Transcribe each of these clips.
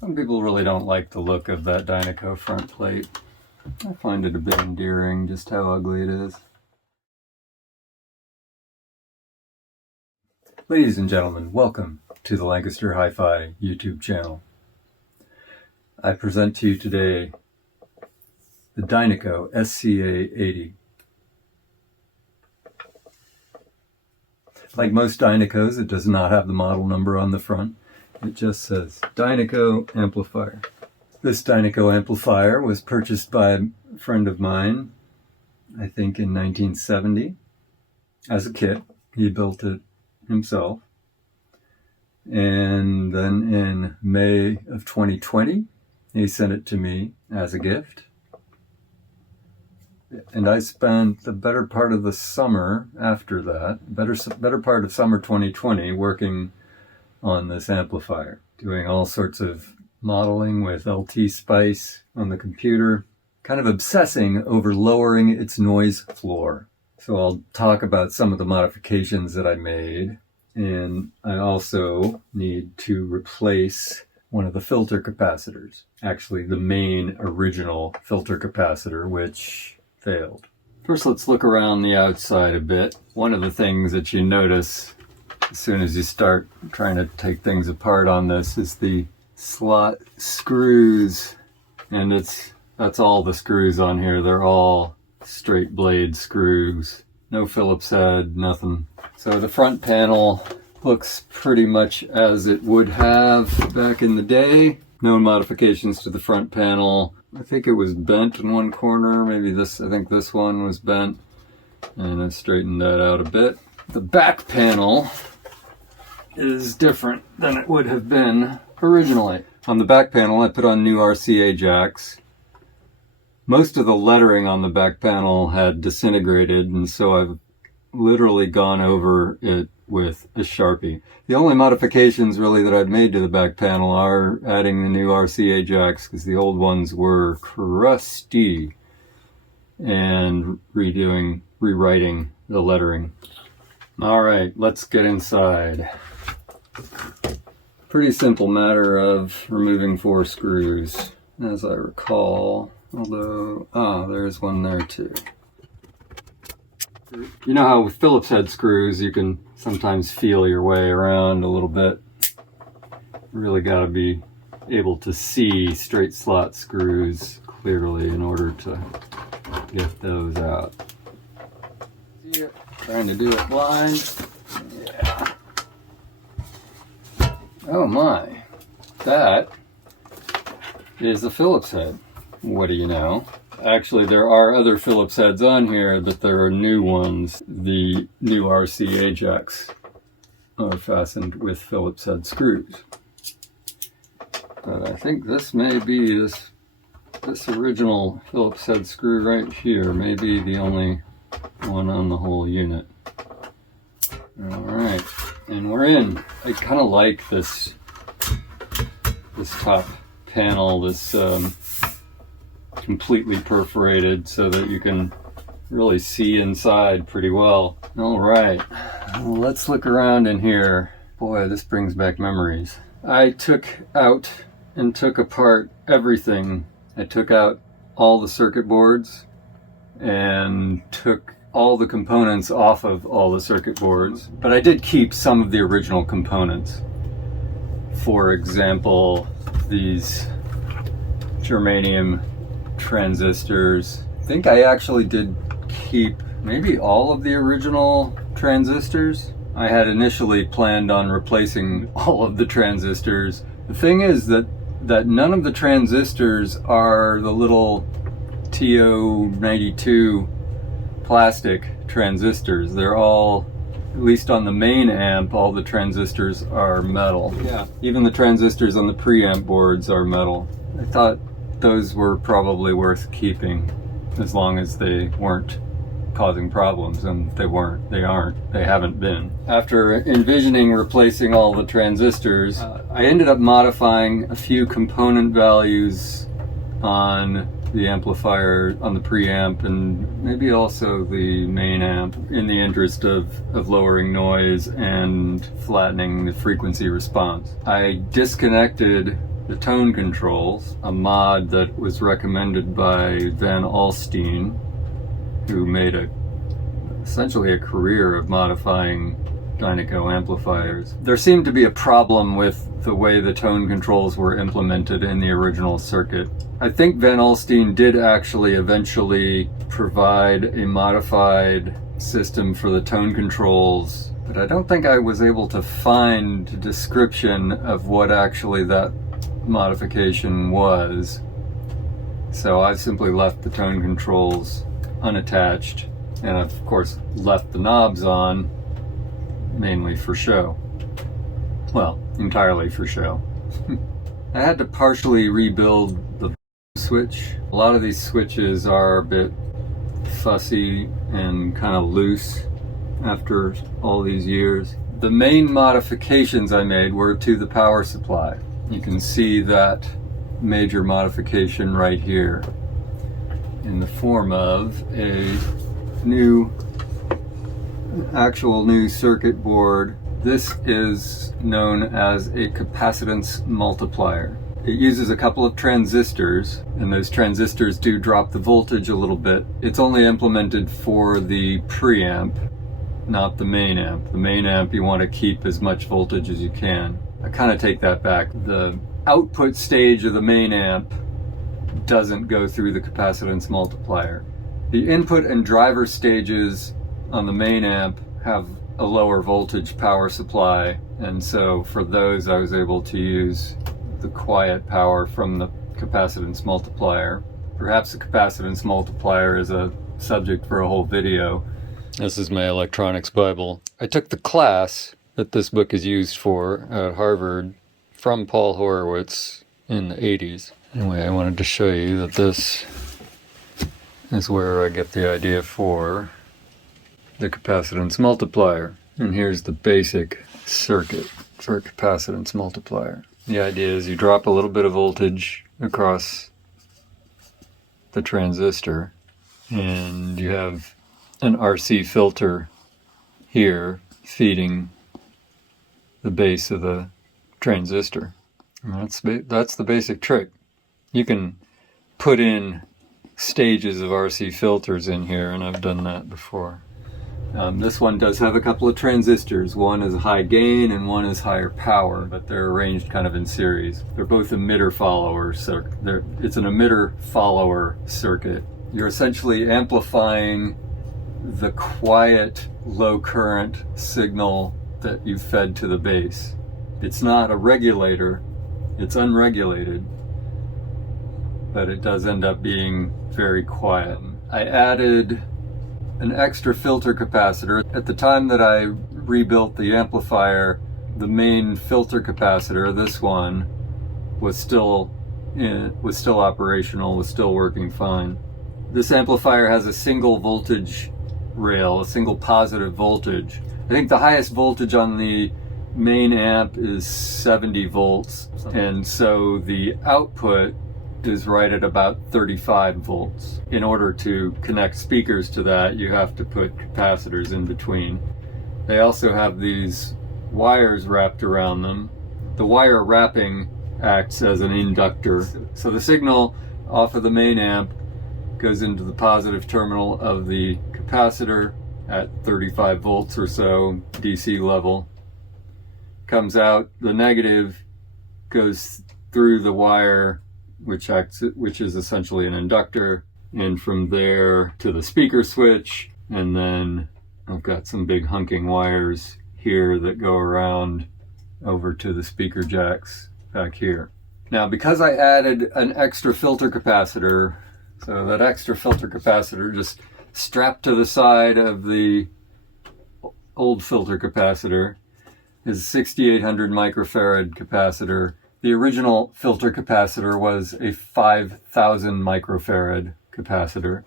Some people really don't like the look of that Dynaco front plate. I find it a bit endearing, just how ugly it is. Ladies and gentlemen, welcome to the Lancaster Hi-Fi YouTube channel. I present to you today the Dynaco SCA80. Like most Dynacos, it does not have the model number on the front. It just says Dynaco amplifier. This Dynaco amplifier was purchased by a friend of mine, I think in 1970, as a kit. He built it himself. And then in May of 2020, he sent it to me as a gift. And I spent the better part of the summer after that, better part of summer 2020, working on this amplifier, doing all sorts of modeling with LT Spice on the computer, kind of obsessing over lowering its noise floor. So I'll talk about some of the modifications that I made, and I also need to replace one of the filter capacitors, actually the main original filter capacitor, which failed. First, let's look around the outside a bit. One of the things that you notice as soon as you start trying to take things apart on this is the slot screws, and that's all the screws on here. They're all straight blade screws, no Phillips head, nothing. So the front panel looks pretty much as it would have back in the day. No modifications to the front panel. I think it was bent in one corner, maybe this, I think this one was bent, and I straightened that out a bit. The back panel is different than it would have been originally. On the back panel, I put on new RCA jacks. Most of the lettering on the back panel had disintegrated, and so I've literally gone over it with a Sharpie. The only modifications really that I've made to the back panel are adding the new RCA jacks, because the old ones were crusty, and rewriting the lettering. All right, let's get inside. Pretty simple matter of removing 4 screws, as I recall, although, there's one there too. You know how with Phillips head screws you can sometimes feel your way around a little bit. You really got to be able to see straight slot screws clearly in order to get those out. Trying to do it blind. Yeah. Oh my, that is a Phillips head. What do you know? Actually, there are other Phillips heads on here, but there are new ones. The new RCA jacks are fastened with Phillips head screws. But I think this may be, this original Phillips head screw right here may be the only one on the whole unit. Alright, and we're in. I kind of like this top panel, this completely perforated so that you can really see inside pretty well. Alright, well, let's look around in here. Boy, this brings back memories. I took out and took apart everything. I took out all the circuit boards and took all the components off of all the circuit boards, but I did keep some of the original components. For example, these germanium transistors. I think I actually did keep maybe all of the original transistors. I had initially planned on replacing all of the transistors. The thing is that none of the transistors are the little TO92 plastic transistors. They're all, at least on the main amp, all the transistors are metal. Yeah, even the transistors on the preamp boards are metal. I thought those were probably worth keeping as long as they weren't causing problems, and they haven't been. After envisioning replacing all the transistors, I ended up modifying a few component values on the amplifier, on the preamp, and maybe also the main amp, in the interest of lowering noise and flattening the frequency response. I disconnected the tone controls, a mod that was recommended by Van Alstyne, who made essentially a career of modifying Dynaco amplifiers. There seemed to be a problem with the way the tone controls were implemented in the original circuit. I think Van Alstyne did actually eventually provide a modified system for the tone controls, but I don't think I was able to find a description of what actually that modification was. So I've simply left the tone controls unattached, and I've of course left the knobs on, mainly for show. Well, entirely for show. I had to partially rebuild the switch. A lot of these switches are a bit fussy and kind of loose after all these years. The main modifications I made were to the power supply. You can see that major modification right here in the form of a actual new circuit board. This is known as a capacitance multiplier. It uses a couple of transistors, and those transistors do drop the voltage a little bit. It's only implemented for the preamp, not the main amp. The main amp you want to keep as much voltage as you can. I kind of take that back. The output stage of the main amp doesn't go through the capacitance multiplier. The input and driver stages on the main amp have a lower voltage power supply, and so for those I was able to use the quiet power from the capacitance multiplier. Perhaps the capacitance multiplier is a subject for a whole video. This is my electronics Bible. I took the class that this book is used for at Harvard from Paul Horowitz in the 80s. Anyway, I wanted to show you that this is where I get the idea for the capacitance multiplier. And here's the basic circuit for a capacitance multiplier. The idea is you drop a little bit of voltage across the transistor, and you have an RC filter here feeding the base of the transistor. And that's the basic trick. You can put in stages of RC filters in here, and I've done that before. This one does have a couple of transistors. One is high gain and one is higher power, but they're arranged kind of in series. They're both emitter follower circuit. It's an emitter follower circuit. You're essentially amplifying the quiet low current signal that you fed to the base. It's not a regulator, it's unregulated, but it does end up being very quiet. I added an extra filter capacitor. At the time that I rebuilt the amplifier, the main filter capacitor, this one, was still operational, was still working fine. This amplifier has a single voltage rail, a single positive voltage. I think the highest voltage on the main amp is 70 volts, and so the output is right at about 35 volts. In order to connect speakers to that, you have to put capacitors in between. They also have these wires wrapped around them. The wire wrapping acts as an inductor. So the signal off of the main amp goes into the positive terminal of the capacitor at 35 volts or so, DC level. Comes out, the negative goes through the wire, which is essentially an inductor, and from there to the speaker switch, and then I've got some big hunking wires here that go around over to the speaker jacks back here. Now, because I added an extra filter capacitor, so that extra filter capacitor just strapped to the side of the old filter capacitor is a 6800 microfarad capacitor. The original filter capacitor was a 5000 microfarad capacitor.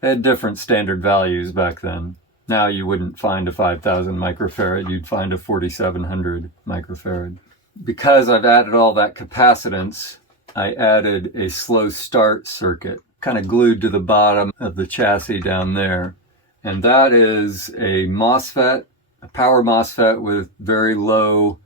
They had different standard values back then. Now you wouldn't find a 5000 microfarad, you'd find a 4700 microfarad. Because I've added all that capacitance, I added a slow start circuit, kind of glued to the bottom of the chassis down there. And that is a MOSFET, a power MOSFET with very low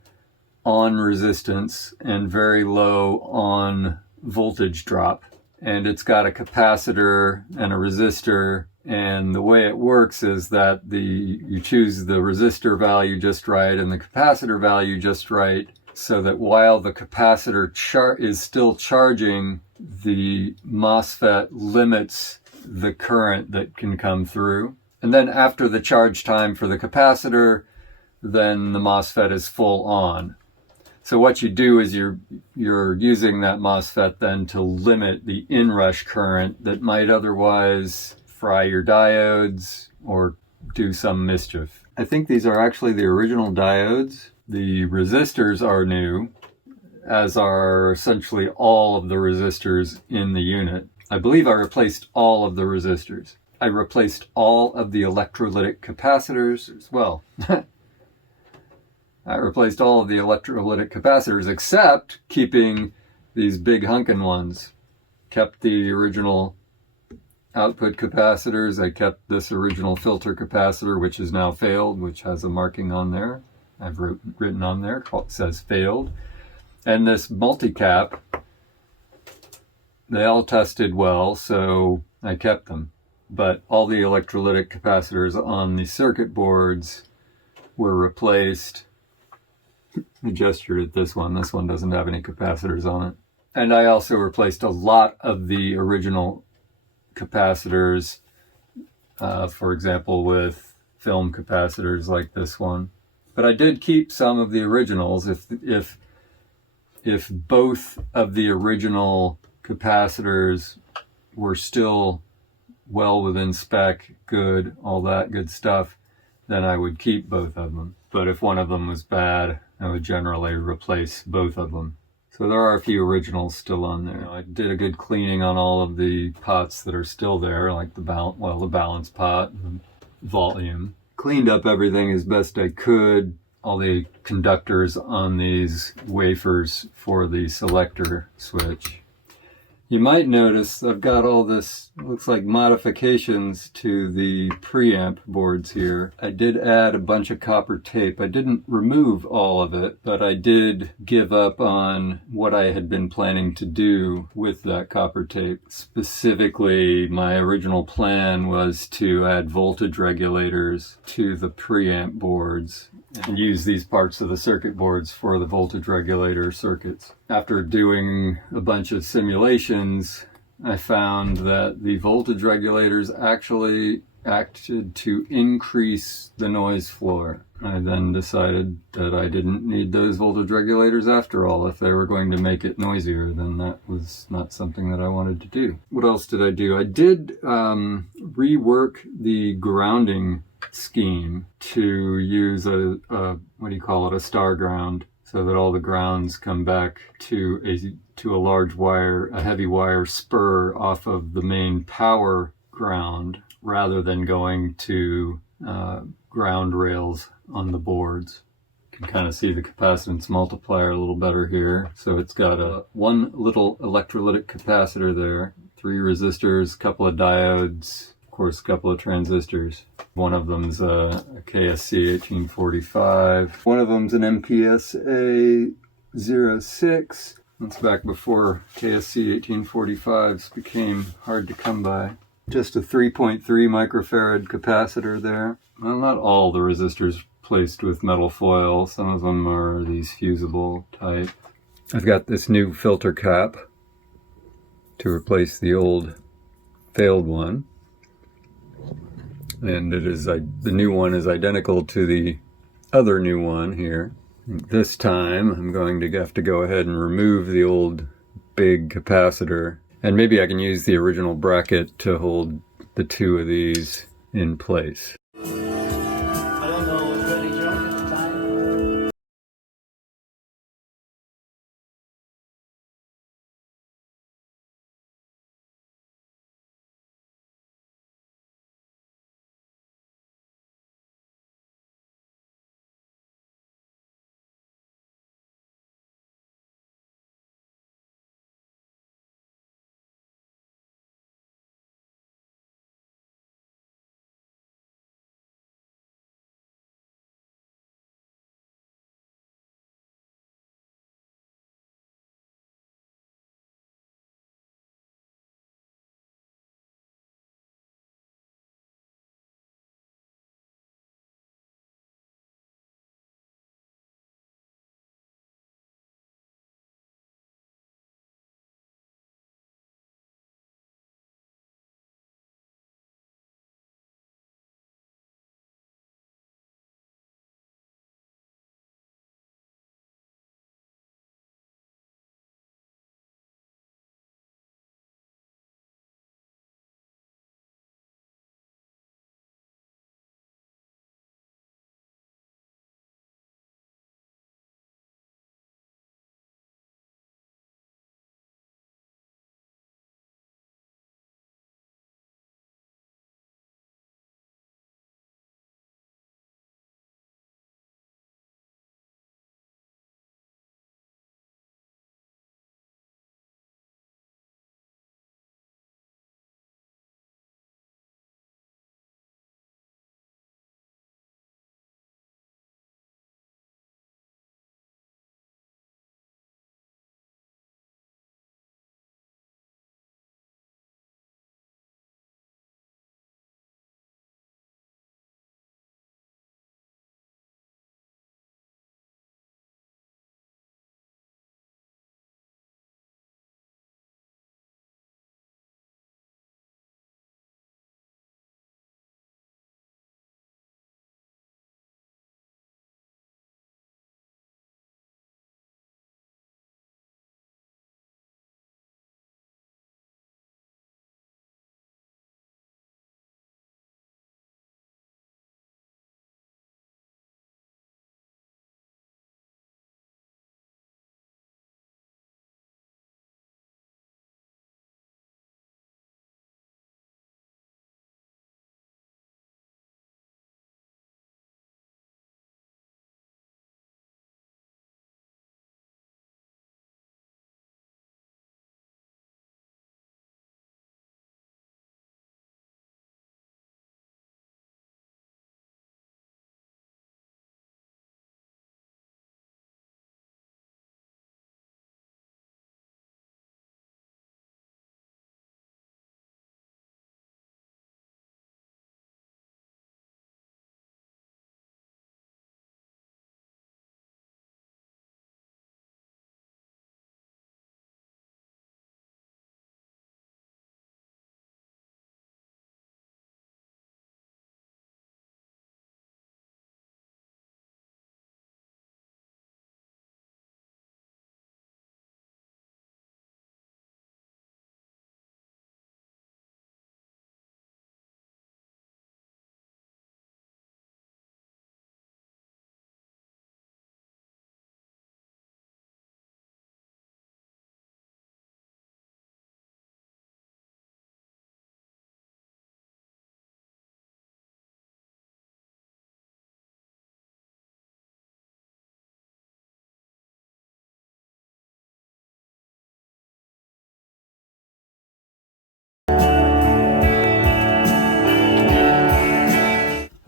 on resistance and very low on voltage drop. And it's got a capacitor and a resistor, and the way it works is that you choose the resistor value just right and the capacitor value just right, so that while the capacitor is still charging, the MOSFET limits the current that can come through. And then after the charge time for the capacitor, then the MOSFET is full on. So what you do is you're using that MOSFET then to limit the inrush current that might otherwise fry your diodes or do some mischief. I think these are actually the original diodes. The resistors are new, as are essentially all of the resistors in the unit. I believe I replaced all of the resistors. I replaced all of the electrolytic capacitors as well. I replaced all of the electrolytic capacitors except keeping these big hunkin' ones. Kept the original output capacitors. I kept this original filter capacitor, which is now failed, which has a marking on there. I've written on there, it says failed. And this multicap, they all tested well, so I kept them. But all the electrolytic capacitors on the circuit boards were replaced. I gestured at this one. This one doesn't have any capacitors on it. And I also replaced a lot of the original capacitors, for example, with film capacitors like this one. But I did keep some of the originals. If both of the original capacitors were still well within spec, good, all that good stuff, then I would keep both of them. But if one of them was bad, I would generally replace both of them. So there are a few originals still on there. I did a good cleaning on all of the pots that are still there, like the balance pot and volume. Cleaned up everything as best I could. All the conductors on these wafers for the selector switch. You might notice I've got all this, looks like modifications to the preamp boards here. I did add a bunch of copper tape. I didn't remove all of it, but I did give up on what I had been planning to do with that copper tape. Specifically, my original plan was to add voltage regulators to the preamp boards and use these parts of the circuit boards for the voltage regulator circuits. After doing a bunch of simulations, I found that the voltage regulators actually acted to increase the noise floor. I then decided that I didn't need those voltage regulators after all. If they were going to make it noisier, then that was not something that I wanted to do. What else did I do? I did rework the grounding scheme to use a star ground, so that all the grounds come back to a large wire, a heavy wire spur off of the main power ground, rather than going to ground rails on the boards. You can kind of see the capacitance multiplier a little better here. So it's got one little electrolytic capacitor there, 3 resistors, a couple of diodes, of course a couple of transistors. One of them's a KSC8045. One of them's an MPSA06. That's back before KSC1845s became hard to come by. Just a 3.3 microfarad capacitor there. Well, not all the resistors placed with metal foil. Some of them are these fusible type. I've got this new filter cap to replace the old failed one. And it is the new one is identical to the other new one here. This time I'm going to have to go ahead and remove the old big capacitor, and maybe I can use the original bracket to hold the 2 of these in place.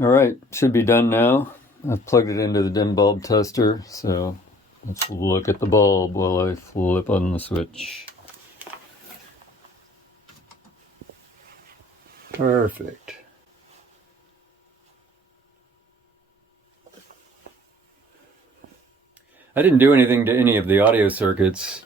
Alright, should be done now. I've plugged it into the dim bulb tester, so let's look at the bulb while I flip on the switch. Perfect. I didn't do anything to any of the audio circuits,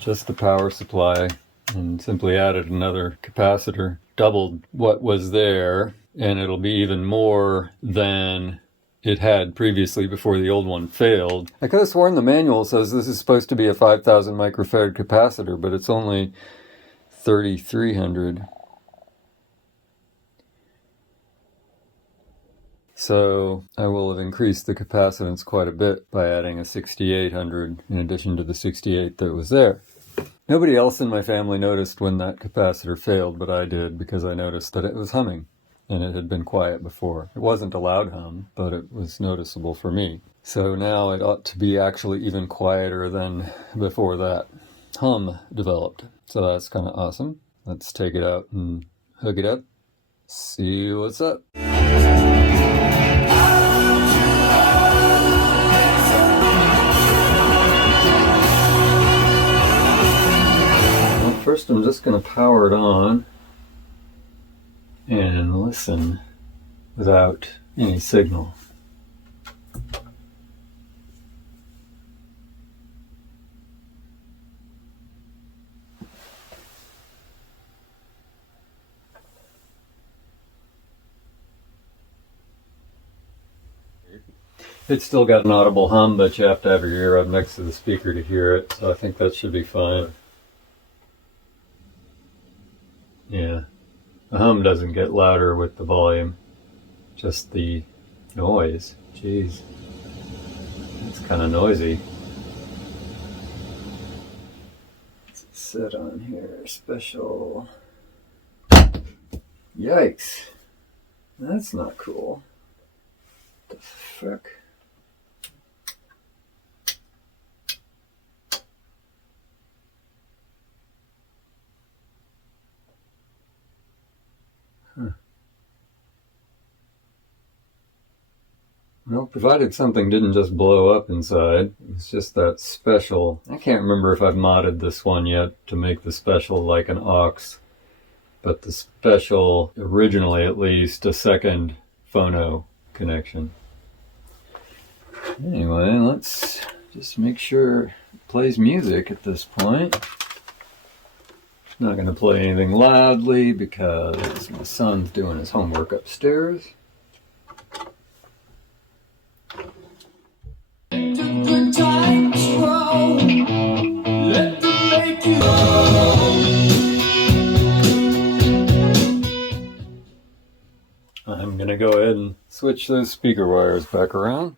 just the power supply, and simply added another capacitor. Doubled what was there, and it'll be even more than it had previously before the old one failed. I could have sworn the manual says this is supposed to be a 5,000 microfarad capacitor, but it's only 3,300. So I will have increased the capacitance quite a bit by adding a 6,800 in addition to the 68 that was there. Nobody else in my family noticed when that capacitor failed, but I did because I noticed that it was humming, and it had been quiet before. It wasn't a loud hum, but it was noticeable for me. So now it ought to be actually even quieter than before that hum developed. So that's kind of awesome. Let's take it out and hook it up, see what's up. First, I'm just going to power it on and listen without any signal. It's still got an audible hum, but you have to have your ear up next to the speaker to hear it, so I think that should be fine. Yeah, the hum doesn't get louder with the volume, just the noise. Jeez, it's kind of noisy. What's it set on here? Special. Yikes, that's not cool. What the fuck? Well, provided something didn't just blow up inside, it's just that special. I can't remember if I've modded this one yet to make the special like an aux, but the special, originally at least, a second phono connection. Anyway, let's just make sure it plays music at this point. Not going to play anything loudly because my son's doing his homework upstairs. I'm going to go ahead and switch those speaker wires back around.